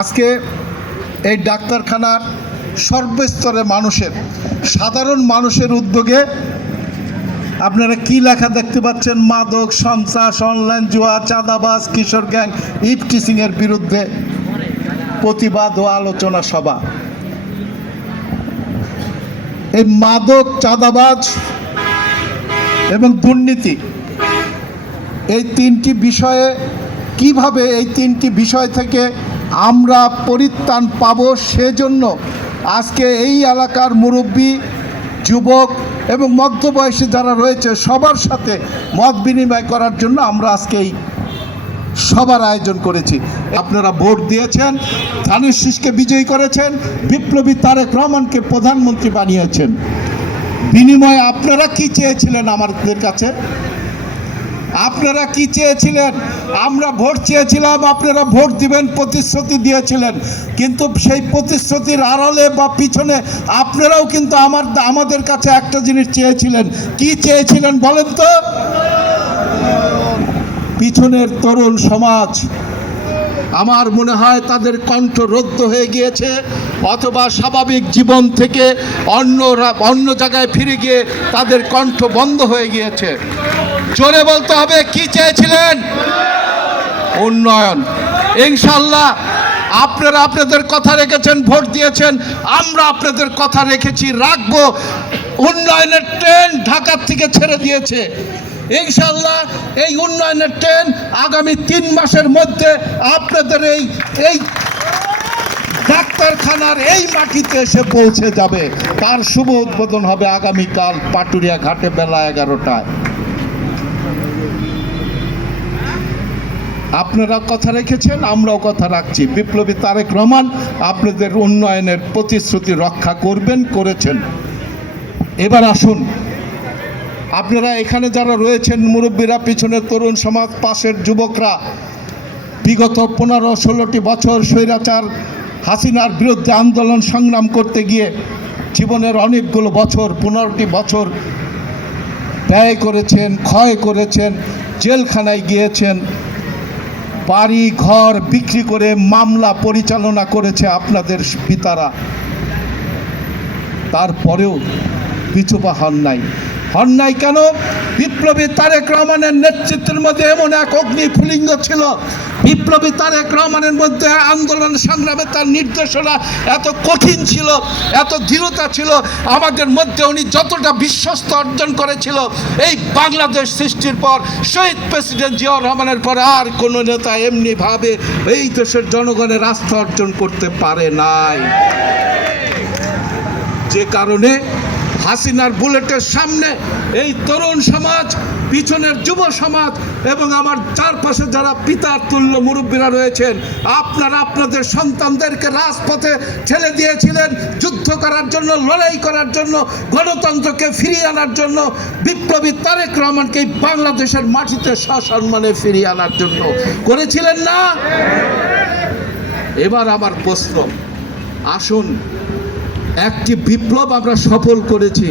আজকে এই ডাক্তারখানার সর্বস্তরের মানুষের সাধারণ মানুষের উদ্যোগে আপনারা কি লেখা দেখতে পাচ্ছেন? মাদক, সন্ত্রাস, অনলাইন জুয়া, চাঁদাবাজ, কিশোর গ্যাং, ইভটিজিংয়ের বিরুদ্ধে প্রতিবাদ ও আলোচনা সভা। এই মাদক, চাঁদাবাজ এবং দুর্নীতি এই তিনটি বিষয়ে কিভাবে এই তিনটি বিষয় থেকে আমরা পরিত্রাণ পাব, সেজন্য আজকে এই এলাকার মুরব্বী, যুবক এবং মধ্যবয়সী যারা রয়েছে সবার সাথে মত বিনিময় করার জন্য আমরা আজকে এই সবার আয়োজন করেছি। আপনারা ভোট দিয়েছেন, ধানের শীষকে বিজয়ী করেছেন, বিপ্লবী তারেক রহমানকে প্রধানমন্ত্রী বানিয়েছেন। বিনিময়ে আপনারা কি চেয়েছিলেন আমাদের কাছে? আপনারা কি চেয়েছিলেন? আমরা ভোট চেয়েছিলাম, আপনারা ভোট দিবেন প্রতিশ্রুতি দিয়েছিলেন, কিন্তু সেই প্রতিশ্রুতির আড়ালে বা পিছনে আপনারাও কিন্তু আমাদের কাছে একটা জিনিস চেয়েছিলেন। কি চেয়েছিলেন বলেন তো? পিছনের তরুণ সমাজ, আমার মনে হয় তাদের কণ্ঠ রুদ্ধ হয়ে গিয়েছে, অথবা স্বাভাবিক জীবন থেকে অন্য জায়গায় ফিরে গিয়ে তাদের কণ্ঠ বন্ধ হয়ে গিয়েছে। জোরে বলতে হবে, কি চেয়েছিলেন? উন্নয়ন। ইনশাল্লাহ আপনারা আপনাদের কথা রেখেছেন, ভোট দিয়েছেন, আমরা আপনাদের কথা রেখেছি, রাখবো। উন্নয়নের ট্রেন ঢাকা থেকে ছেড়ে দিয়েছে। ইনশাল্লাহ এই উন্নয়নের ট্রেন আগামী 3 মাসের মধ্যে আপনাদের এই ডাক্তারখানার এই মাটিতে এসে পৌঁছে যাবে। তার শুভ উদ্বোধন হবে আগামীকাল পাটুরিয়া ঘাটে বেলা 11টায়। আপনারা কথা রেখেছেন, আমরাও কথা রাখছি। বিপ্লবী তারেক রহমান আপনাদের উন্নয়নের প্রতিশ্রুতি রক্ষা করবেন, করেছেন। এবার আসুন, আপনারা এখানে যারা রয়েছেন, মুরব্বীরা, পিছনের তরুণ সমাজ, পাশের যুবকরা, বিগত 15-16টি বছর স্বৈরাচার হাসিনার বিরুদ্ধে আন্দোলন সংগ্রাম করতে গিয়ে জীবনের অনেকগুলো বছর, 15টি বছর ব্যয় করেছেন, ক্ষয় করেছেন, জেলখানায় গিয়েছেন, বাড়ি ঘর বিক্রি করে মামলা পরিচালনা করেছে আপনাদের পিতারা। তারপরেও পিছুপা হন নাই কেন? বিপ্লবী তারেক রহমানের নেতৃত্বের মধ্যে এমন এক অগ্নি ফুলিঙ্গ ছিল। বিপ্লবী তারেক রহমানের মধ্যে আন্দোলন সংগ্রামে তার নির্দেশনা এত কঠিন ছিল, এত দৃঢ়তা ছিল। আমাদের মধ্যে উনি যতটা বিশ্বস্ত অর্জন করেছিল, এই বাংলাদেশ সৃষ্টির পর শহীদ প্রেসিডেন্ট জিয়াউর রহমানের পর আর কোনো নেতা এমনিভাবে এই দেশের জনগণের আস্থা অর্জন করতে পারে নাই। যে কারণে হাসিনার বুলেটের সামনে এই তরুণ সমাজ, পিছনের যুব সমাজ এবং আমার চারপাশে যারা পিতার তুল্য মুরব্বীরা রয়েছেন, আপনারা আপনাদের সন্তানদেরকে রাজপথে ঠেলে দিয়েছিলেন যুদ্ধ করার জন্য, লড়াই করার জন্য, গণতন্ত্রকে ফিরিয়ে আনার জন্য, বিপ্লবী তারেক রহমানকে বাংলাদেশের মাটিতে সসম্মানে ফিরিয়ে আনার জন্য করেছিলেন না? এবার আমার প্রশ্ন, আসুন, একটি বিপ্লব আমরা সফল করেছি।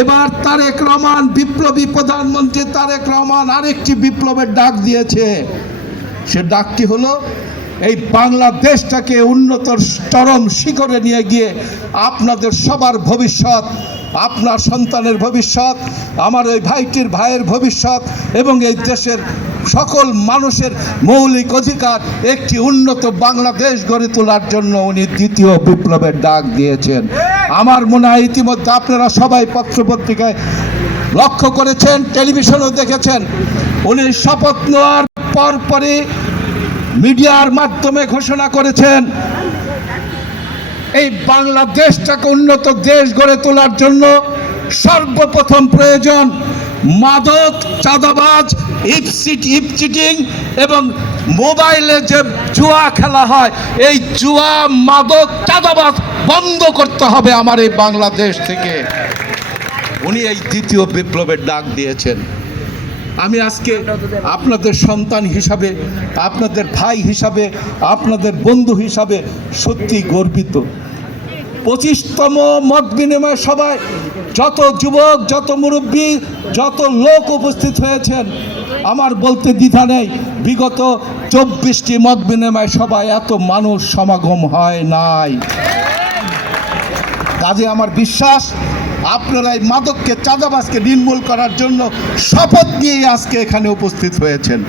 এবার তারেক রহমান, বিপ্লবী প্রধানমন্ত্রী তারেক রহমান আরেকটি বিপ্লবের ডাক দিয়েছে। সে ডাকটি হলো এই বাংলাদেশটাকে উন্নতর চরম শিখরে নিয়ে গিয়ে আপনাদের সবার ভবিষ্যৎ, আপনার সন্তানের ভবিষ্যৎ, আমার ওই ভাইটির ভাইয়ের ভবিষ্যৎ এবং এই দেশের সকল মানুষের মৌলিক অধিকার, একটি উন্নত বাংলাদেশ গড়ে তোলার জন্য উনি দ্বিতীয় বিপ্লবের ডাক দিয়েছেন। আমার মনে হয় ইতিমধ্যে আপনারা সবাই পত্রপত্রিকায় লক্ষ্য করেছেন, টেলিভিশনেও দেখেছেন, উনি শপথ নেওয়ার পরপরই মিডিয়ার মাধ্যমে ঘোষণা করেছেন এই বাংলাদেশটাকে উন্নত দেশ গড়ে তোলার জন্য সর্বপ্রথম প্রয়োজন মাদক, চাঁদাবাজ, ইভটিজিং এবং মোবাইলে যে জুয়া খেলা হয়, এই জুয়া, মাদক, চাঁদাবাজ বন্ধ করতে হবে আমার এই বাংলাদেশ থেকে। উনি এই দ্বিতীয় বিপ্লবের ডাক দিয়েছেন। আমি আজকে আপনাদের সন্তান হিসাবে, আপনাদের ভাই হিসাবে, আপনাদের বন্ধু হিসাবে সত্যি গর্বিত। 25তম মত বিনিময় সভায় যত যুবক, যত মুরব্বী, যত লোক উপস্থিত হয়েছেন, আমার বলতে দ্বিধা নেই, বিগত 24টি মত বিনিময় সভায় এত মানুষ সমাগম হয় নাই। কাজে আমার বিশ্বাস আপনারা এই মাদককে, চাঁদাবাজকে নির্মূল করার জন্য শপথ নিয়েই আজকে এখানে উপস্থিত হয়েছেন।